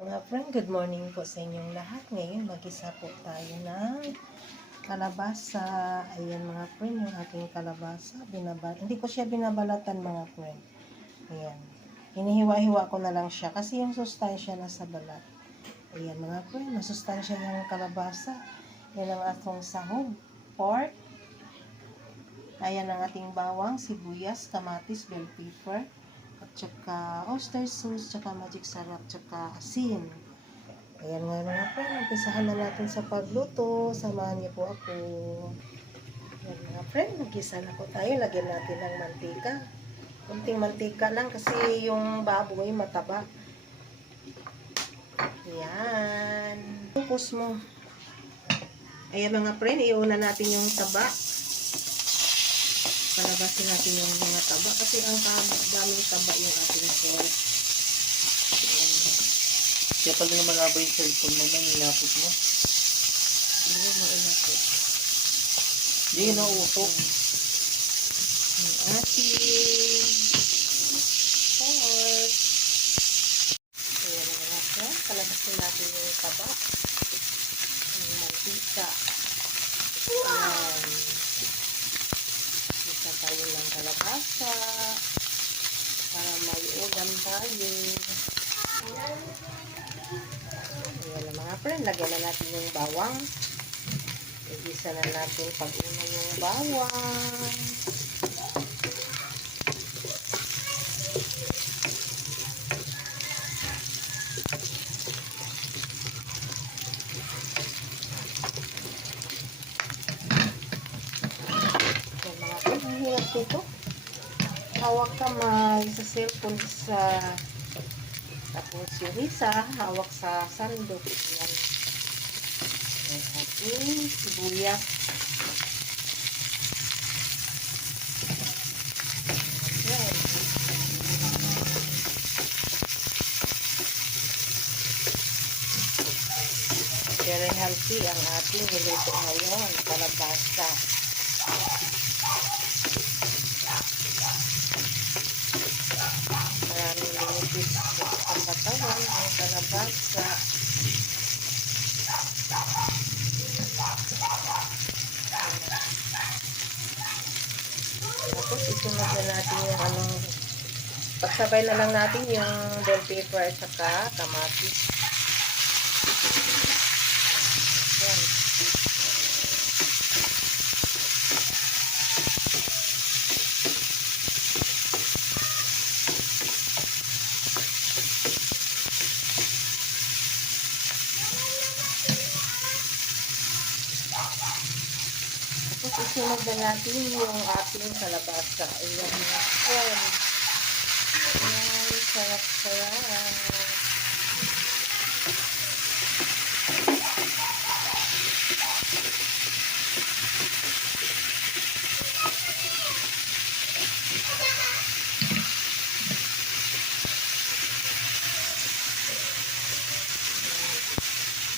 Mga friend, good morning po sa inyong lahat. Ngayon, mag-isa po tayo ng kalabasa. Ayan mga friend, yung ating kalabasa. Hindi ko siya binabalatan mga friend. Ayan. Hinihiwa-hiwa ko na lang siya kasi yung sustansya nasa balat. Ayan mga friend, masustansya yung kalabasa. Yan ang atong sahog, pork. Ayan ang ating bawang, sibuyas, kamatis, bell pepper. At saka oyster sauce, saka magic sarap, saka asin. Ayan nga mga friend, umpisahan na natin sa pagluto. Samahan niyo po ako. Ayan mga friend, mag-isa na po tayo. Lagyan natin ng mantika. Kunting mantika lang kasi yung baboy mataba. Ayan. Focus mo. Ayan mga friend, iuna natin yung taba. Palabasin natin yung mga taba kasi ang daming taba yung ating sauce. Kaya pag lumalabo yung cellphone mo, nang ilapot mo. Hindi mo ilapot. Hindi nauutok. Yung ating pork. Ayan na nga siya. Palabasin natin yung taba. Yung mantika. Ayan. Isa tayo ng kalabasa. Para may ulam tayo. Ayan na mga friend. Lagyan na natin yung bawang. Igisa na natin pag-una yung bawang. Ayan mga friend. Ang hirap dito. Hawak kamay sa cellphone sa tapos yung isa hawak sa sandok. Ayan. Ang ating sibuyas. Ayan. Very healthy ang ating niluto ngayon. Kalabasa. Maraming linipis ang katawan ang kalabasa. Tapos isunod na natin yung pagsabay na lang natin yung bell pepper at saka kamatis. Ayan. Tapos isunod na natin yung ating kalabasa. Ayan mga friend. Ayan, sarap-sarap.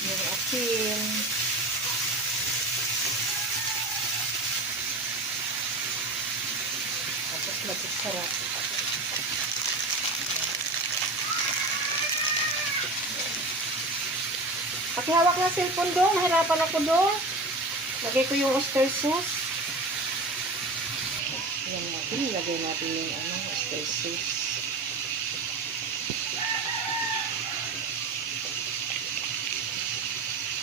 Yung asin. Tapos magic sarap. Pakihawak na cellphone dong. Nahirapan ako dong. Lagay ko yung oyster sauce. Ayan natin. Lagay natin yung oyster sauce.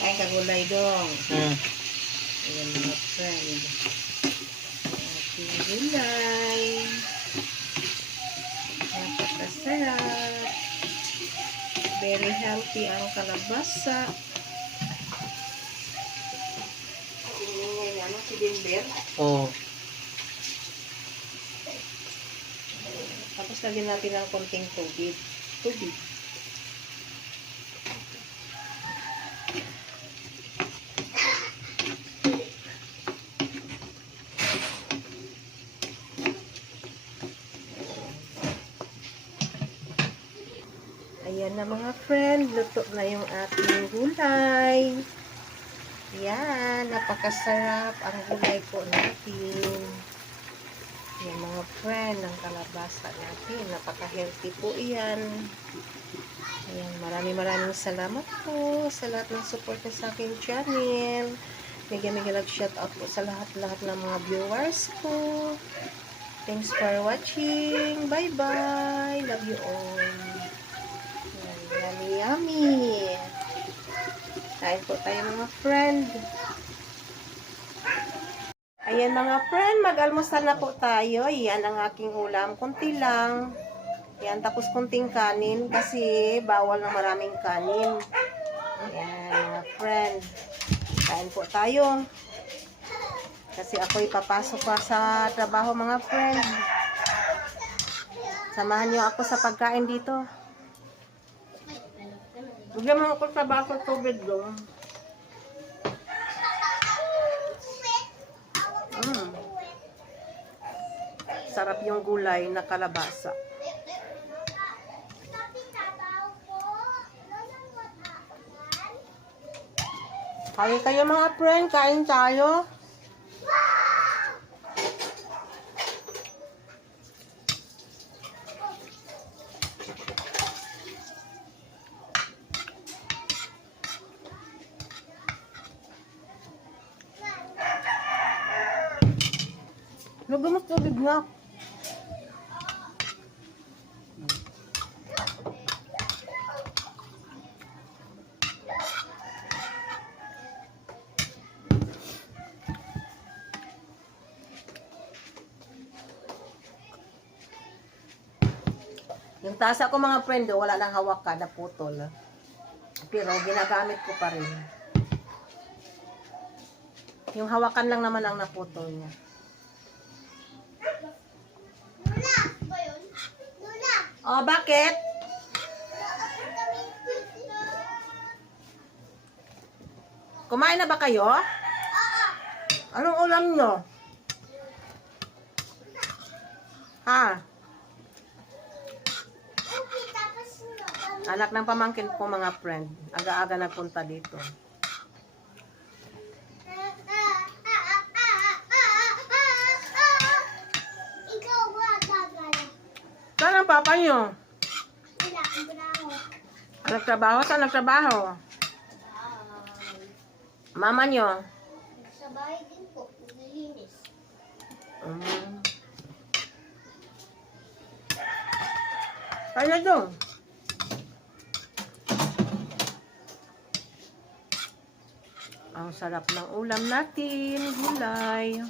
Ay, kagulay dong. Ayan mga friend. Ating gulay. Napakasarap. Very healthy ang kalabasa. Ingay na si Denver. Oo. Tapos lagyan natin ng konting tubig. Ayan na mga friend, luto na yung ating gulay. Ayan, napakasarap ang gulay po natin. Yan mga friend, ng kalabasa natin. Napaka-healthy po iyan. Ayan, maraming salamat po sa lahat ng support niyo sa aking channel. Mega nag-shoutout po sa lahat-lahat ng mga viewers ko. Thanks for watching. Bye-bye. Love you all. Ayan, yummy, yummy. Kain po tayo mga friend. Ayan mga friend, mag-almusal na po tayo. Yan ang aking ulam. Kunti lang. Yan, tapos kunting kanin kasi bawal na maraming kanin. Ayan mga friend. Kain po tayo. Kasi ako'y papasok pa sa trabaho mga friend. Samahan niyo ako sa pagkain dito. Bigyan mo ako sa baso tubig doon. Sarap yung gulay na kalabasa. Kaya kayo mga friend, kain tayo. Lagyan mo tubig na. Yung tasa ko mga friend, wala nang hawakan na putol. Pero ginagamit ko pa rin. Yung hawakan lang naman ang naputol niya. Oh, bakit? Kumain na ba kayo? Anong ulam nyo? Ha? Anak ng pamangkin po mga friend. Aga-aga nagpunta dito. Saan ang papa nyo? Nagtrabaho? Saan nagtrabaho? Mama nyo? Sa bahay din po, naglilinis. Kaya doon. Ang sarap ng ulam natin. Gulay.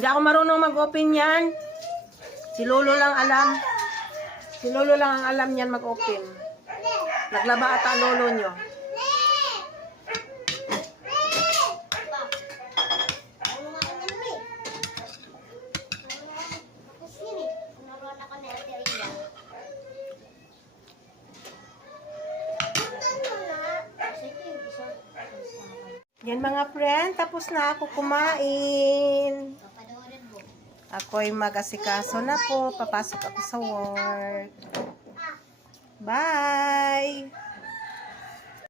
Hindi ako marunong mag-open yan. Si Lolo lang alam. Si Lolo lang ang alam yan mag-open. Naglaba ata Lolo nyo. Yan mga friend, tapos na ako kumain. Ako'y mag-asikaso na po. Papasok ako sa work. Bye!